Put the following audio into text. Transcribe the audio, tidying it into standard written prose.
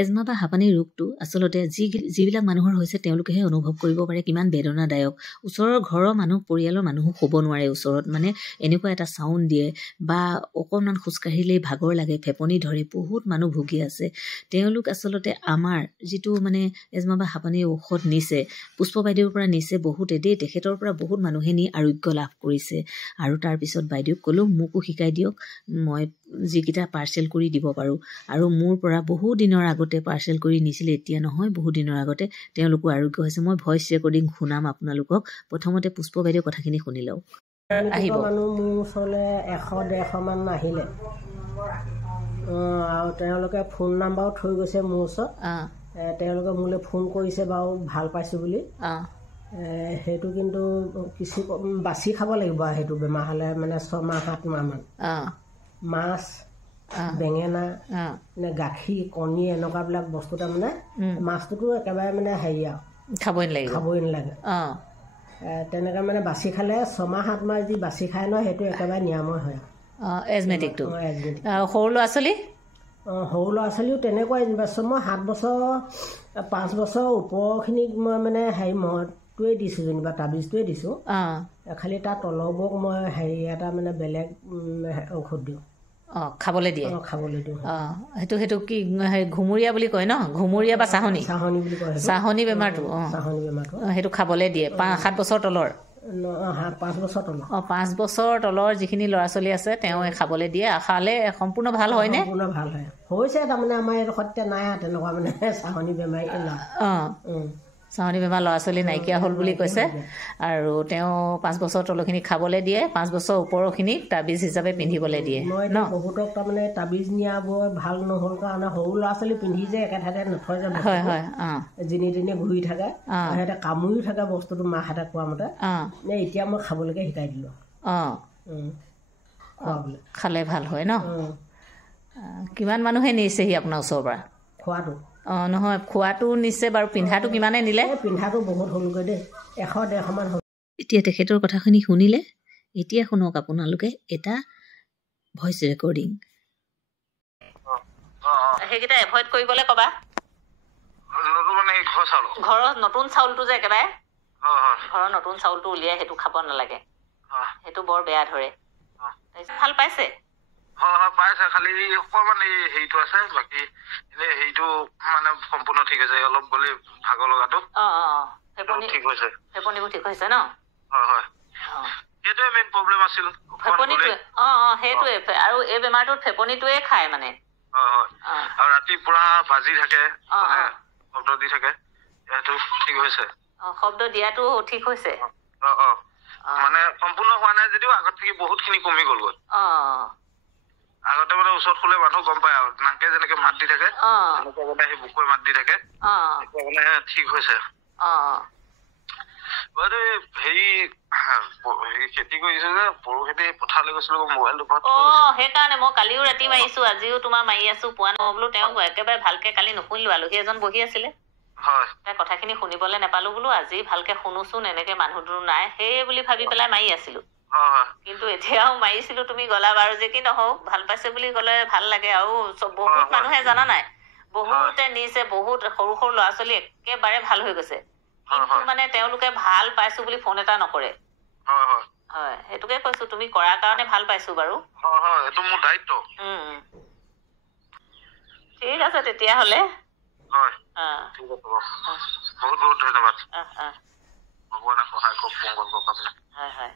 Asthma বা হাঁপানি ৰোগটো আচলতে যিবিলাক মানুহৰ হৈছে তেওঁলোকেহে অনুভৱ কৰিব পাৰে কিমান বেদনাদায়ক। ওচৰৰ ঘৰৰ মানুহ পৰিয়ালৰ মানুহো শুব নোৱাৰে ওচৰত, মানে এনেকুৱা এটা চাউণ্ড দিয়ে বা অকণমান খোজকাঢ়িলেই ভাগৰ লাগে, ফেপনি ধৰে, বহুত মানুহ ভুগি আছে। তেওঁলোক আচলতে আমাৰ যিটো মানে এজমা বা হাঁপানিৰ ঔষধ নিছে, পুষ্প বাইদেউৰ পৰা নিছে বহুতে দেই, তেখেতৰ পৰা বহুত মানুহে নি আৰোগ্য লাভ কৰিছে। আৰু তাৰপিছত বাইদেউক ক'লোঁ মোকো শিকাই দিয়ক, মই যিকেইটা পাৰ্চেল কৰি দিব পাৰোঁ। আৰু মোৰ পৰা বহু দিনৰ আগতে পাৰ্চেল কৰি নিছিলে, এতিয়া নহয়, বহু দিনৰ আগতে তেওঁলোকো আৰোগ্য হৈছে। মই ভইচ ৰেকৰ্ডিং শুনাম আপোনালোকক, প্ৰথমতে পুষ্প বাইদেউৰ কথাখিনি শুনি লওক। আহিব মানুহ মোৰ ওচৰলৈ 100-150 মান আহিলে, আৰু তেওঁলোকে ফোন নাম্বাৰো থৈ গৈছে মোৰ ওচৰত। তেওঁলোকে মোলৈ ফোন কৰিছে বাৰু ভাল পাইছোঁ বুলি। সেইটো কিন্তু কিছু বাছি খাব লাগিব, সেইটো বেমাৰ হ'লে মানে 6-7 মাহমান। মাছ, বেঙেনা, গাখীৰ, কণী এনেকুৱাবিলাক বস্তু তাৰমানে, মাছটোতো একেবাৰে মানে হেৰি আৰু খাবই নালাগে। তেনেকৈ মানে বাছি খালে 6-7 মাহ যি বাছি খাই নহয়, সেইটো একেবাৰে নিৰাময় হয়। এজমেটিকটো সৰু ল'ৰা ছোৱালী সৰু ল'ৰা ছোৱালীও তেনেকুৱাই। মই 7 বছৰ 5 বছৰ ওপৰখিনিক মই মানে হেৰি মদটোৱে দিছোঁ, যেনিবা তাবিজটোৱে দিছোঁ। খালি তাৰ তলৰবোৰক মই হেৰি এটা মানে বেলেগ ঔষধ দিওঁ, খাবলৈ দিয়ে। দিওঁ। সেইটো কি ঘুমৰীয়া বুলি কয় ন? ঘুমৰীয়া বা চাহনি বুলি কয়, চাহনি বেমাৰটো। চাহনি বেমাৰটো সেইটো খাবলৈ দিয়ে 5-7 বছৰ তলৰ। 5 বছৰ তলৰ। 5 বছৰ তলৰ যিখিনি ল'ৰা ছোৱালী আছে তেওঁ খাবলৈ দিয়ে। খালে সম্পূৰ্ণ ভাল হয়নে? সম্পূৰ্ণ ভাল হয়। হৈছে তাৰমানে আমাৰ এইডোখৰত নাই তেনেকুৱা মানে চাহনি বেমাৰী। চাহনি বেমাৰ ল'ৰা ছোৱালী নাইকিয়া হ'ল বুলি কৈছে। আৰু তেওঁ 5 বছৰ তলৰখিনি খাবলৈ দিয়ে, 5 বছৰ ওপৰখিনিক তাবিজ হিচাপে পিন্ধিবলৈ দিয়ে ন? বহুতক তাৰমানে তাবিজ নিয়াবোৰ ভাল নহ'ল কাৰণে সৰু ল'ৰা ছোৱালী পিন্ধি যে একে ঠাইতে নথয় যে, যেনি তেনি ঘূৰি থাকে, সিহঁতে কামুৰিও থাকে বস্তুটো মাহঁতে কোৱা মতে। এতিয়া মই খাবলৈকে শিকাই দিলোঁ। খালে ভাল হয় ন? কিমান মানুহে নিছেহি আপোনাৰ ওচৰৰ পৰা? খোৱাটো নহয়, খোৱাটো নিছে বাৰু, পিন্ধাটো কিমানে নিলে? পিন্ধাটো বহুত হ'লগৈ দেই, 100-150 মান হ'ল। এতিয়া তেখেতৰ কথাখিনি শুনিলে। এতিয়া শুনক আপোনালোকে এটা ভইচ ৰেকৰ্ডিং। সেইকেইটা এভইড কৰিবলৈ ক'বা। ঘৰৰ নতুন চাউলটো যে একেবাৰে ঘৰৰ নতুন চাউলটো উলিয়াই সেইটো খাব নালাগে, সেইটো বৰ বেয়া ধৰে। ভাল পাইছে? পাইছে, খালি অকণমান এই হেৰিটো আছে, বাকী এনে হেৰিটো মানে সম্পূৰ্ণ ঠিক হৈছে। অলপ গ'লে ভাগৰ লগাটো ঠিক হৈছে, ফেপনিবোৰ ঠিক হৈছে ন? সেইটোৱে মেইন প্ৰব্লেম আছিল, ফেপনিটোৱে। সেইটোৱে, আৰু এই বেমাৰটোত ফেপনিটোৱে খায় মানে। আৰু ৰাতি পুৰা বাজি থাকে, শব্দ দি থাকে, সেইটো ঠিক হৈছে। শব্দ দিয়াটো ঠিক হৈছে, মানে সম্পূৰ্ণ হোৱা নাই যদিও আগত থাকি বহুতখিনি কমি গ'লগৈ। আগতে মানে ওচৰত শুলে মানুহ গম পায় আৰু নাকে যেনেকে মাত দি থাকে, তেনেকুৱা মানে সেই বুকুৱে মাত দি থাকে, এতিয়া মানে ঠিক হৈছে। হেৰি খেতি কৰিছো যে, বড়ো খেতি পথাৰলৈ গৈছিলো মোবাইলটো। সেইকাৰণে মই কালিও ৰাতি মাৰিছো, আজিও তোমাৰ মাৰি আছো, পোৱা নহয় বোলো। তেওঁক একেবাৰে ভালকে কালি নুশুনিলো, আলহী এজন বহি আছিলে, তাই কথাখিনি শুনিবলৈ নাপালো বোলো। আজি ভালকে শুনোচোন, এনেকে মানুহটো নাই সেই বুলি ভাবি পেলাই মাৰি আছিলো। কিন্তু এতিয়াও মাৰিছিলো, তুমি গলা বাৰু। যে কি নহওক, ভাল পাইছে বুলি ক'লে ভাল লাগে। আৰু বহুত মানুহে জানা নাই, বহুতে নিছে, বহুত সৰু সৰু ল'ৰা ছোৱালী একেবাৰে ভাল হৈ গৈছে। কিন্তু মানে তেওঁলোকে ভাল পাইছো বুলি ফোন এটা নকৰে। হয়, সেইটোকে কৈছো, তুমি কৰাৰ কাৰণে ভাল পাইছো বাৰু। এইটো মোৰ দায়িত্ব। ঠিক আছে তেতিয়াহ'লে। ঠিক আছে, বহুত বহুত ধন্যবাদ। ভগৱানে সহায় কৰক, মংগল কৰক আপোনাক। হয়।